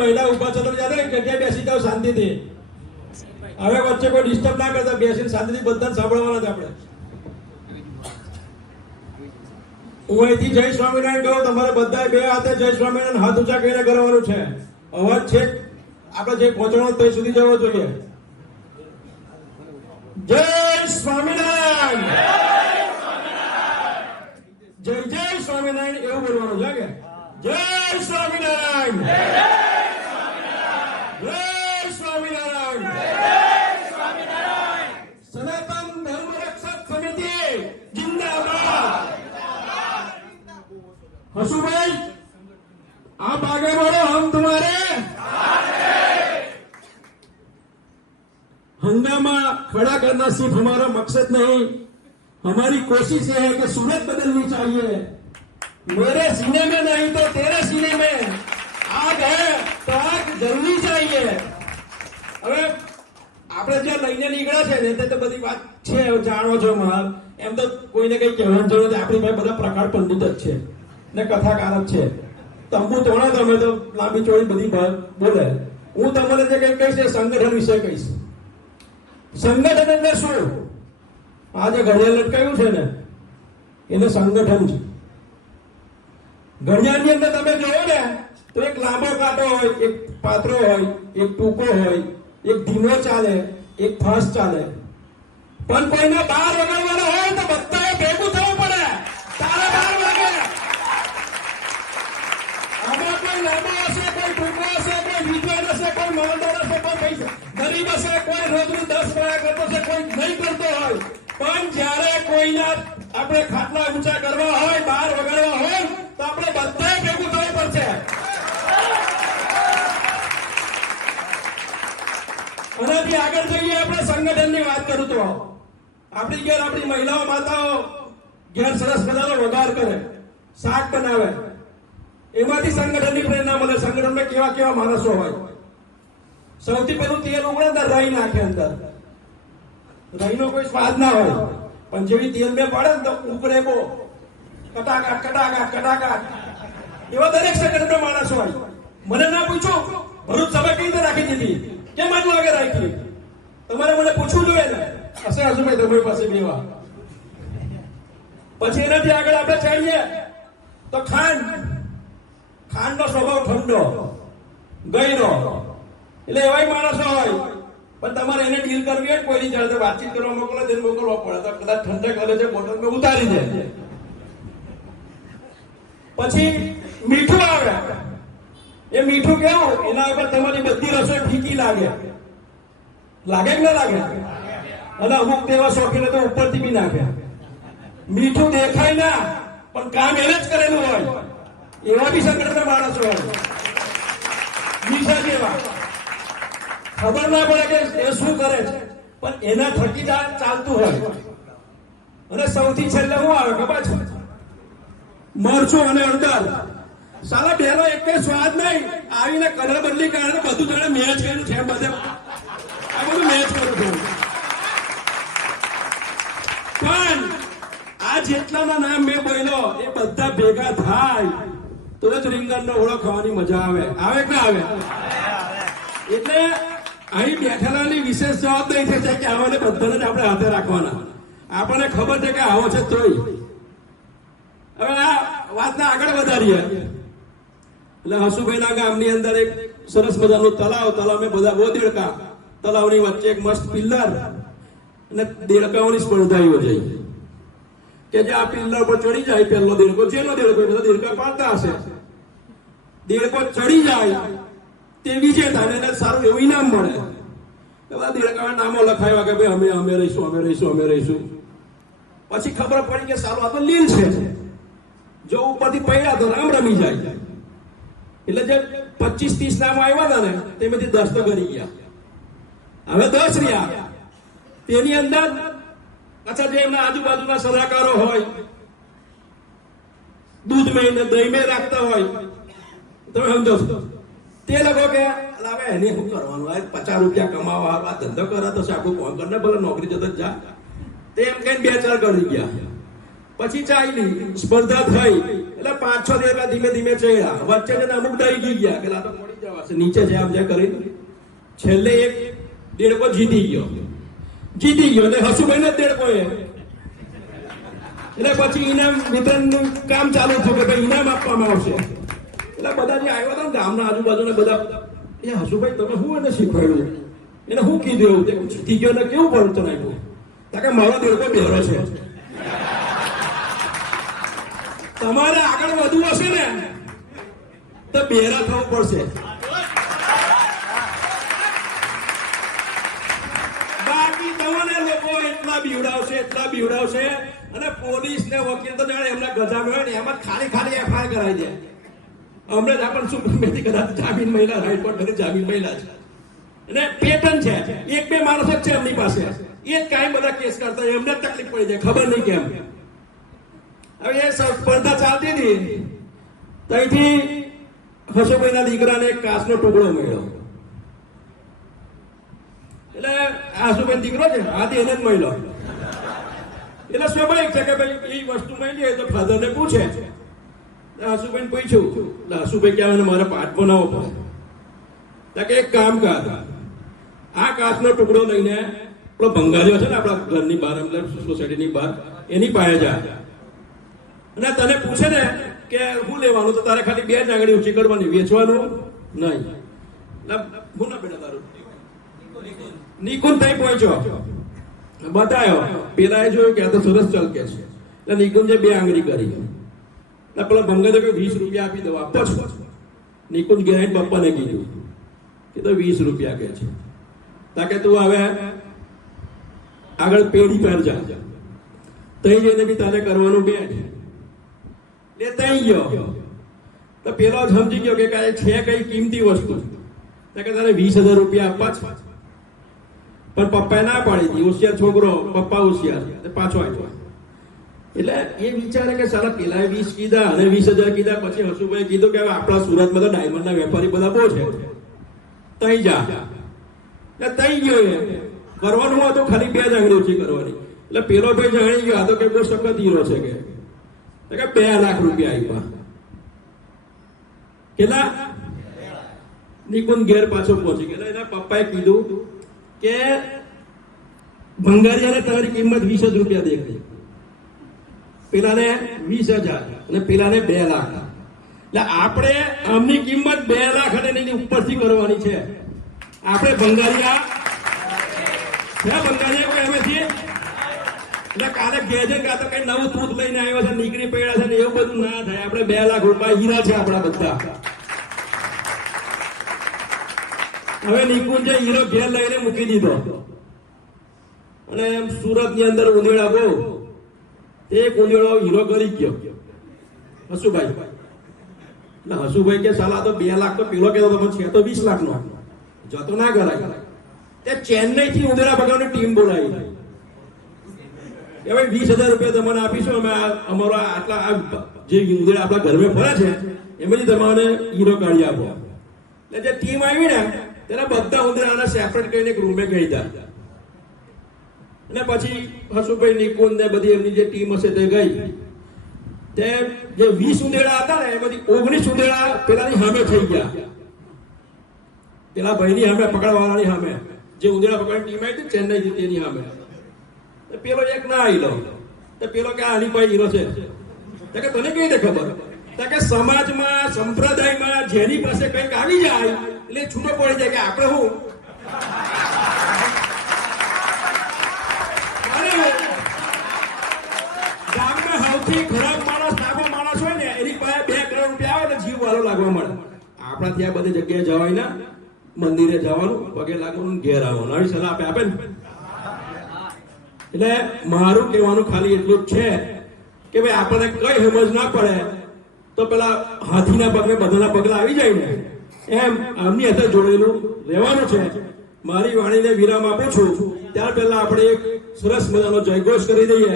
મહિલા ઉભા ચલો જગ્યાએ બેસી જાઓ શાંતિથી. હવે વચ્ચે કોઈ ડિસ્ટર્બ ના કરતા, બેસીને શાંતિથી બધાને સાંભળવાના છે આપણે. હું અહીંથી જય સ્વામિનારાયણ કહું, તમારે બધા બે હાથે જય સ્વામિનારાયણ હાથ ઊંચા કરીને કરવાનું છે. અવાજ છે આપણે જે પહોંચવાનો તે સુધી જવો જોઈએ. જય સ્વામિનારાયણ, જય જય સ્વામિનારાયણ એવું બોલવાનું છે કે જય સ્વામિનારાયણ, જય સ્વામિનારાયણ. સનાતન ધર્મ રક્ષક સમિતિ જિંદાબાદ. હસુભાઈ आप आगे बढ़ो, हम तुम्हारे हंगामा खड़ा करना सिर्फ हमारा मकसद नहीं, हमारी कोशिश ये है कि सूरत बदलनी चाहिए. मेरे सीने में नहीं तो तेरे सीने में आग है तो आग जलनी चाहिए. હવે આપણે જે લઈને નીકળ્યા છે ને તે તો બધી વાત છે, જાણો છો માલ. એમ તો કોઈને કઈ કહેવાની જરૂર નથી. આપણી પાસે બધા પ્રકાર પંડિત જ છે ને કથાકાર જ છે. તંબુ તોડો તમે તો લાંબી ચોળી બધી બોલે. હું તમને જે કઈ કહીશ એ સંગઠન વિશે કહીશ. સંગઠન એટલે શું? આ જે ઘડિયાળ લટકાયું છે ને એને સંગઠન છે. ઘડિયાળની અંદર તમે જોવો ને તો એક લાંબો કાંટો હોય, એક પાતળો હોય, એક ટૂંકો હોય, એક ધીમો ચાલે, એક ફાસ્ટ ચાલે. પણ કોઈને બાર વગાડવાનો હોય તો બધાએ ભેગું થવું પડે. તારે 12 વાગે. આમાં કોઈ લાંબો હશે, કોઈ ટૂંકો હશે, કોઈ વિદ્વાન હશે, કોઈ માલદાર હશે, કોઈ ગરીબ હશે, કોઈ રોજનું 10 વાળા કરતો હશે, કોઈ નહીં કરતો હોય. પણ જયારે કોઈના આપણે ખાટલા ઊંચા કરવા હોય, બાર વગાડવા હોય તો આપણે બધાએ ભેગું થવું પડશે. આનાથી આગળ જઈએ આપણે સંગઠનની વાત કરું તો આપણી ઘેર આપણી મહિલાઓ માતાઓ ઘેર સરસ મજાનો વઘાર કરે, શાક બનાવે, એમાંથી સંગઠનની પ્રેરણા મળે. સંગઠનમાં કેવા કેવા માણસો હોય. સૌથી પહેલું તેલ ઉગડે અંદર રાઈ નાખે. અંદર રાઈનો કોઈ સ્વાદ ના હોય, પણ જેવી તેલ મેં પડે ને તો ઉપરે બહુ કટાકાટ કટાકાટ કટાકાટ. એવા દરેક સંગઠનના માણસો હોય. મને ના પૂછો ભરૂચ સભા કઈ રીતે રાખી દીધી, કેમ આટલું આગળ રાખી? તમારે મને પૂછવું જોઈએ ને. હશે હસુભાઈ તમારી પાસે બેવા. પછી એનાથી આગળ આપણે ચાલીએ તો ખાંડ. ખાંડનો સ્વભાવ ઠંડો ગયરો, એટલે એવાય માણસો હોય. પણ તમારે એને ડીલ કરવી હોય, કોઈની જોડે વાતચીત કરવા મોકલો, તેને મોકલવા પડે તો કદાચ ઠંડક કરે છે બોટલમાં ઉતારી દે. પછી મીઠું આવે. એ મીઠું કેવું, એના ઉપર તમારી બધી રસોઈ ફીકી લાગે. લાગે કે ના લાગે? અને અમુક તેવા શોખીને તો ઉપરથી બી નાખે. મીઠું દેખાય ના પણ કામ એને જ કરેલું હોય. એવા બી સંગઠનના માણસો હોય. મીઠા જેવા ખબર ના પડે કે એ શું કરે છે, પણ એના થકી ચાલતું હોય. અને સૌથી છેલ્લે શું આવે ખબર છે? મરચું અને હળદર. સાલા બેનો એક સ્વાદ નહીં, આવીને કલર બદલી કારણે બધું જાણે મેચ કર્યું છે. બધે આ બધું મેચ કરું છું. પણ આ જેટલાના નામ મેં બોલ્યો એ બધા ભેગા થાય તો જ રીંગણનો ઓળો ખાવાની મજા આવે. આવે કે ના આવે? એટલે અહીં બેઠેલાની વિશેષ જવાબદારી થઈ છે કે આવાને બધાને આપણે હાથે રાખવાના. આપણને ખબર છે કે આવો છે તોય. હવે આ વાતને આગળ વધારીએ એટલે હસુભાઈના ગામની અંદર એક સરસ મજાનું તલાવ. તલાવમાં બધા બહુ દેડકા. તલાવની વચ્ચે એક મસ્ત પિલ્લર અને દેડકાઓની સ્પર્ધા યોજાઈ કે જે આ પિલ્લર પર ચડી જાય પહેલો દેડકો, જેનો દેડકો બધા દેડકા પાડતા હશે, દેડકો ચડી જાય તે વિજેતા, એને સારું એવું ઇનામ મળે. બધા દેડકાના નામો લખાયા કે ભાઈ અમે રહીશું, અમે રહીશું, અમે રહીશું. પછી ખબર પડી કે સારું આ તો લીલ છે. જો ઉપરથી પડ્યા તો રામ રમી જાય. એટલે જે 25-30 નામ આવ્યા હતા ને તેમાંથી 10 તો કરી ગયા. હવે 10 રહ્યા. તેની અંદર અચ્છા જે એમના આજુબાજુના સલાહકારો હોય, દૂધ મેં ને દહીં મેં રાખતા હોય, તમે સમજો છો. તે લોકો કે હવે એને શું કરવાનું, 50 રૂપિયા કમાવા આ ધંધો કરે તો સાબુ કોણ કરે, ભલે નોકરી જતો જા. તે એમ કઈ 2-4 કરી ગયા. પછી ચાલી સ્પર્ધા થઈ એટલે 5-6 દેડકા ધીમે ધીમે ચડ્યા. વચ્ચે અમુક ડરી ગયા કે આ તો મળી જવાશે નીચે છે આમ જ્યાં કરી છેલ્લે એક દેડકો જીતી ગયો એટલે હસુભાઈ ને દેડકો એટલે પછી ઇનામ વિતરણનું કામ ચાલુ થયું કે ભાઈ ઇનામ આપવામાં આવશે એટલે બધા જે આવ્યા હતા ને ગામના આજુબાજુને બધા એ હસુભાઈ તમે શું એને શીખવાડ્યું એને શું કીધું એવું તે જીતી ગયો ને કેવું પડતું નાખ્યું કારણ કે મારો દેડકો બેરો છે તમારે આગળ વધવું હશે ને તો બેરા થવું પડશે બાકી તમને લોકો એટલા બીવડાવશે અને પોલીસ ને વકીલ તો જાણે એમના ગજામાં હોય ને એમાં ખાલી એફઆઈઆર કરાવી દે અમને જ આપણને સુપ્રીમ કોર્ટથી કદાચ જામીન મહિલા હાઈકોર્ટ કરી જામીન મહિલા છે અને પેટર્ન છે એક બે માણસો જ છે એમની પાસે એ જ કાંઈ બધા કેસ કરતા એમને જ તકલીફ પડી જાય ખબર નહીં કેમ હવે એ સ્પર્ધા ચાલતી હતી ત્યાંથી હસુભાઈના દીકરાને એક કાચનો ટુકડો મળ્યો એટલે હસુભાઈ દીકરો છે આથી એને જ મળ્યો એટલે સ્વાભાવિક છે કે ભાઈ એ વસ્તુ મળી હોય તો ફાધરને પૂછે હસુભાઈને પૂછ્યું એટલે હસુભાઈ કહેવાય મારે પાઠ બનાવવો પડે કે એક કામ કર આ કાચનો ટુકડો લઈને પેલો ભંગારીઓ છે ને આપણા ઘરની બહાર સોસાયટીની બહાર એની પાસે જાય અને તને પૂછે ને કે શું લેવાનું તો તારે ખાલી 2 જ આંગળી ઊંચી કરવાની વેચવાનું નહીં હું ના બેટા તારું નિકુંજ થઈ પહોંચ્યો બતાયો પેલા એ જોયું કે આ તો સરસ ચલ કે છે એટલે નિકુંજે 2 આંગળી કરી એટલે પેલો ભંગારીઓ કે 20 રૂપિયા આપી દો આપો છો નિકુંજ ગયા પપ્પાને કીધું કે તો 20 રૂપિયા કે છે તાકે તું હવે આગળ પેઢી પર જા તઈ જઈને બી તારે કરવાનું બેઠ એ તઈ ગયો તો પેલો સમજી ગયો કે કાંઈ છે કઈ કિંમતી વસ્તુ કે તારે 20,000 રૂપિયા આપવા છે પણ પપ્પાએ ના પાડી હતી હોશિયાર છોકરો પપ્પા હોશિયાર પાછો આવ્યો એટલે એ વિચારે કે સાલા પેલા 20 કીધા અને 20,000 કીધા પછી હસુભાઈ કીધું કે આપણા સુરતમાં તો ડાયમંડના વેપારી બધા બહુ છે તઈ જા તઈ ગયો એ કરવાનું હતું ખાલી 2 જ આંગળી ઓછી કરવાની એટલે પેલો ભાઈ જાણી ગયો આ તો કે બહુ સખત હીરો છે કે 2 લાખ રૂપિયા આપ્યા કેટલા નિકુંજ ઘેર પાછો પહોંચી ગયો એના પપ્પાએ કીધું કે ભંગારીયાને તમારી કિંમત 20,000 રૂપિયા દેખાય પેલાને 20,000 અને પેલાને 2 લાખ એટલે આપણે આમની કિંમત 2 લાખ અને એની ઉપરથી કરવાની છે આપણે ભંગારીયા કોઈ અમે છીએ એટલે કાલે ગેજે કાં તો કઈ નવું તૂત લઈને આવ્યો છે નીકળી પડ્યા છે ને એવું બધું ના થાય આપણે 2 લાખ રૂપિયા હીરા છે આપણા બધા હવે નિકુંજે હીરો ઘેર લઈને મૂકી દીધો અને સુરત ની અંદર ઉંદેડા બહુ એક ઉંદેડો હીરો ગરી ગયો હસુભાઈ એટલે હસુભાઈ કે સાલા તો 2 લાખ તો પેલો કેતો તો છે તો 20 લાખ નો જતો ના કરાય તે ચેન્નઈ થી ઉંદેડા પકડવાની ટીમ બોલાવી કે ભાઈ 20,000 રૂપિયા તમને આપીશું અમે અમારો આટલા જે ઉંદેડા આપણા ઘરમાં ફરે છે એમાંથી તમારે હીરો કાઢી આપો એટલે જે ટીમ આવી ને તેના બધા ઉંદરાના સેપરેટ કરીને એક રૂમે ગઈ હતા અને પછી હસુભાઈ નિકુંજ ને બધી એમની જે ટીમ હશે તે ગઈ તે જે 20 ઉંદેડા હતા ને એમાંથી 19 ઉંદેડા પેલાની સામે થઈ ગયા પેલા ભાઈની સામે પકડવાળાની સામે જે ઉંદેડા પકડવાની ટીમ આવી હતી ચેન્નઈ થી તેની સામે પેલો એક ના આવેલો તો પેલો કે આની ભાઈ હીરો છે કે તને કઈ રીતે ખબર કે સમાજમાં સંપ્રદાયમાં જેની પાસે કંઈક આવી જાય એટલે છૂટો પડી જાય કે આપણે શું ગામમાં સૌથી ખરાબ માણસ નાગો માણસ હોય ને એની પાસે 2 કરોડ રૂપિયા આવે ને જીવ વાળો લાગવા મળે આપણાથી આ બધી જગ્યાએ જવાય ના મંદિરે જવાનું પગે લાગવાનું ઘેર આવવાનું આવી સલાહ આપે ને એટલે મારું કહેવાનું ખાલી એટલું જ છે કે ભાઈ આપણને કઈ સમજ ના પડે તો પેલા હાથીના પગને બધાના પગલા આવી જાય ને એમ આમની હાથે જોડેલું રહેવાનું છે મારી વાણીને વિરામ આપું છું ત્યાર પહેલા આપણે એક સરસ મજાનો જયઘોષ કરી દઈએ